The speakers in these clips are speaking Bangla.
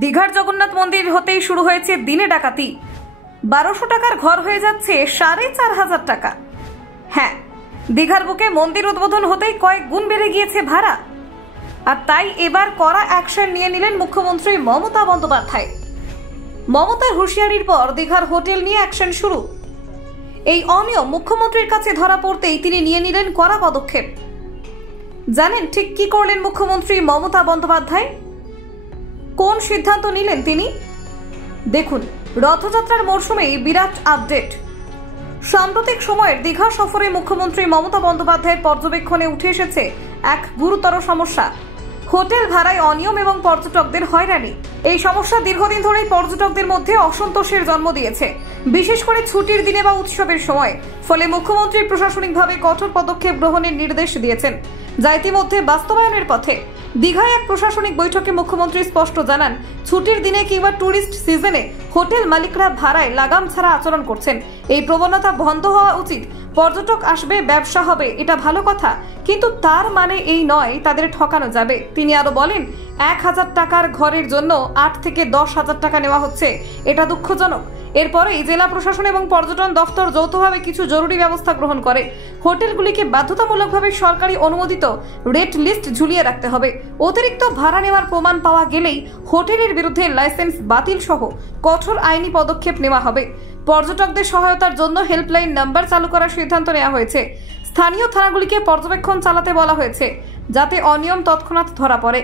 দীঘার জগন্নাথ মন্দির হতেই শুরু হয়েছে দিনে ডাকাতি। 1200 টাকার ঘর হয়ে যাচ্ছে 4500 টাকা। হ্যাঁ, দীঘার বুকে মন্দির উদ্বোধন হতেই কয়েক গুণ বেড়ে গিয়েছে ভাড়া। আর তাই এবার কড়া অ্যাকশন নিয়ে নিলেন মুখ্যমন্ত্রী মমতা বন্দ্যোপাধ্যায়। মমতার হুঁশিয়ারির পর দীঘার হোটেল নিয়ে অ্যাকশন শুরু। এই অনিয়ম মুখ্যমন্ত্রীর কাছে ধরা পড়তেই তিনি নিয়ে নিলেন কড়া পদক্ষেপ। জানেন ঠিক কি করলেন মুখ্যমন্ত্রী মমতা বন্দ্যোপাধ্যায়? কোন সিদ্ধান্ত নিলেন তিনি? দেখুন, রথযাত্রার মরশুমেই বিরাট আপডেট। সাম্প্রতিক সময়ের দীঘা সফরে মুখ্যমন্ত্রী মমতা বন্দ্যোপাধ্যায়ের পর্যবেক্ষণে উঠে এসেছে এক গুরুতর সমস্যা, হোটেল ভাড়ায় অনিয়ম এবং পর্যটকদের হয়রানি। এই সমস্যা দীর্ঘদিন ধরেই পর্যটকদের মধ্যে অসন্তোষের জন্ম দিয়েছে, বিশেষ করে ছুটির দিনে বা উৎসবের সময়। ফলে মুখ্যমন্ত্রী প্রশাসনিকভাবে কঠোর পদক্ষেপ গ্রহণের নির্দেশ দিয়েছেন, যা ইতিমধ্যে বাস্তবায়নের পথে। দীঘায় এক প্রশাসনিক বৈঠকে মুখ্যমন্ত্রী স্পষ্ট জানান, ছুটির দিনে কিংবা ট্যুরিস্ট সিজনে হোটেল মালিকরা ভাড়ায় লাগাম ছাড়া আচরণ করছেন। এই প্রবণতা বন্ধ হওয়া উচিত। পর্যটক আসবে, ব্যবসা হবে, এটা ভালো কথা, কিন্তু তার মানে এই নয় তাদের ঠকানো যাবে। তিনি আরো বলেন, 1000 টাকার ঘরের জন্য 8 থেকে 10,000 টাকা নেওয়া হচ্ছে, এটা দুঃখজনক। এরপরেই জেলা প্রশাসন এবং পর্যটন দফতর যৌথভাবে কিছু জরুরি ব্যবস্থা গ্রহণ করে। হোটেলগুলিকে বাধ্যতামূলকভাবে সরকারি অনুমোদিত রেট লিস্ট ঝুলিয়ে রাখতে হবে। অতিরিক্ত ভাড়া নেওয়ার প্রমাণ পাওয়া গেলেই হোটেলের বিরুদ্ধে লাইসেন্স বাতিল সহ কঠোর আইনি পদক্ষেপ নেওয়া হবে। পর্যটকদের সহায়তার জন্য হেল্পলাইন নাম্বার চালু করার সিদ্ধান্ত নেওয়া হয়েছে। স্থানীয় থানাগুলিকে পর্যবেক্ষণ চালাতে বলা হয়েছে, যাতে অনিয়ম তৎক্ষণাৎ ধরা পড়ে।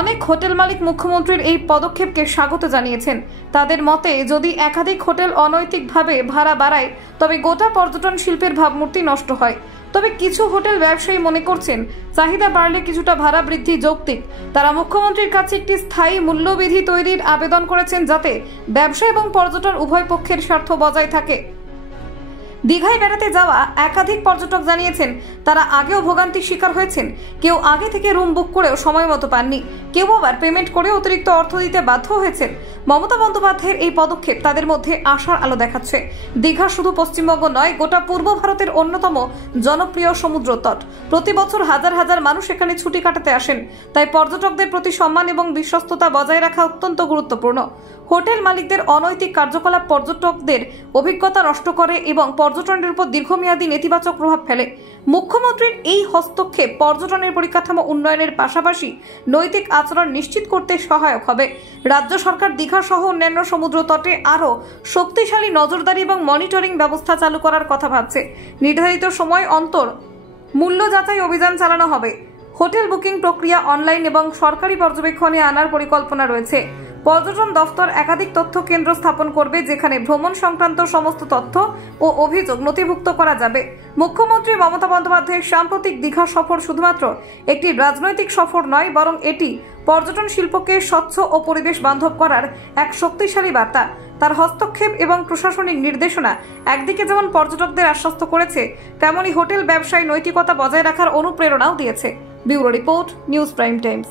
অনেক হোটেল মালিক মুখ্যমন্ত্রীর এই পদক্ষেপকে স্বাগত জানিয়েছেন। তাদের মতে, যদি একাধিক হোটেল অনৈতিকভাবে ভাড়া বাড়ায় তবে গোটা পর্যটন শিল্পের ভাবমূর্তি নষ্ট হয়। তবে কিছু হোটেল ব্যবসায়ী মনে করছেন, চাহিদা বাড়লে কিছুটা ভাড়া বৃদ্ধি যৌক্তিক। তারা মুখ্যমন্ত্রীর কাছে একটি স্থায়ী মূল্যবিধি তৈরির আবেদন করেছেন, যাতে ব্যবসা এবং পর্যটন উভয় পক্ষের স্বার্থ বজায় থাকে। দীঘায় বেড়াতে যাওয়া একাধিক পর্যটক জানিয়েছেন, তারা আগেও ভোগান্তির শিকার হয়েছেন। কেউ আগে থেকে রুম বুক করেও সময় মতো পাননি, কেউ আবার পেমেন্ট করে অতিরিক্ত অর্থ দিতে বাধ্য হয়েছেন। মমতা বন্দ্যোপাধ্যায়ের এই পদক্ষেপ তাদের মধ্যে আশার আলো দেখাচ্ছে। দীঘা শুধু পশ্চিমবঙ্গ নয়, গোটা পূর্ব ভারতের অন্যতম জনপ্রিয় সমুদ্র তট। প্রতি বছর হাজার হাজার মানুষ এখানে ছুটি কাটাতে আসেন। তাই পর্যটকদের প্রতি সম্মান এবং বিশ্বস্ততা বজায় রাখা অত্যন্ত গুরুত্বপূর্ণ। হোটেল মালিকদের অনৈতিক কার্যকলাপ পর্যটকদের অভিজ্ঞতা নষ্ট করে এবং পর্যটনের উপর দীর্ঘমেয়াদী নেতিবাচক প্রভাব ফেলে। মুখ্যমন্ত্রীর এই হস্তক্ষেপ পর্যটনের পরিকাঠামো উন্নয়নের পাশাপাশি নৈতিক আচরণ নিশ্চিত করতে সহায়ক হবে। রাজ্য সরকার দীঘা সহ অন্যান্য সমুদ্র তটে আরও শক্তিশালী নজরদারি এবং মনিটরিং ব্যবস্থা চালু করার কথা ভাবছে। নির্ধারিত সময় অন্তর মূল্য যাচাই অভিযান চালানো হবে। হোটেল বুকিং প্রক্রিয়া অনলাইন এবং সরকারি পর্যবেক্ষণে আনার পরিকল্পনা রয়েছে। পর্যটন দফতর একাধিক তথ্য কেন্দ্র স্থাপন করবে, যেখানে ভ্রমণ সংক্রান্ত সমস্ত তথ্য ও অভিযোগ নথিভুক্ত করা যাবে। মুখ্যমন্ত্রী মমতা বন্দ্যোপাধ্যায়ের সাম্প্রতিক দীঘা সফর শুধুমাত্র একটি রাজনৈতিক সফর নয়, বরং এটি পর্যটন শিল্পকে স্বচ্ছ ও পরিবেশ বান্ধব করার এক শক্তিশালী বার্তা। তার হস্তক্ষেপ এবং প্রশাসনিক নির্দেশনা একদিকে যেমন পর্যটকদের আশ্বস্ত করেছে, তেমনি হোটেল ব্যবসায় নৈতিকতা বজায় রাখার অনুপ্রেরণাও দিয়েছে। Bureau report, news prime Times.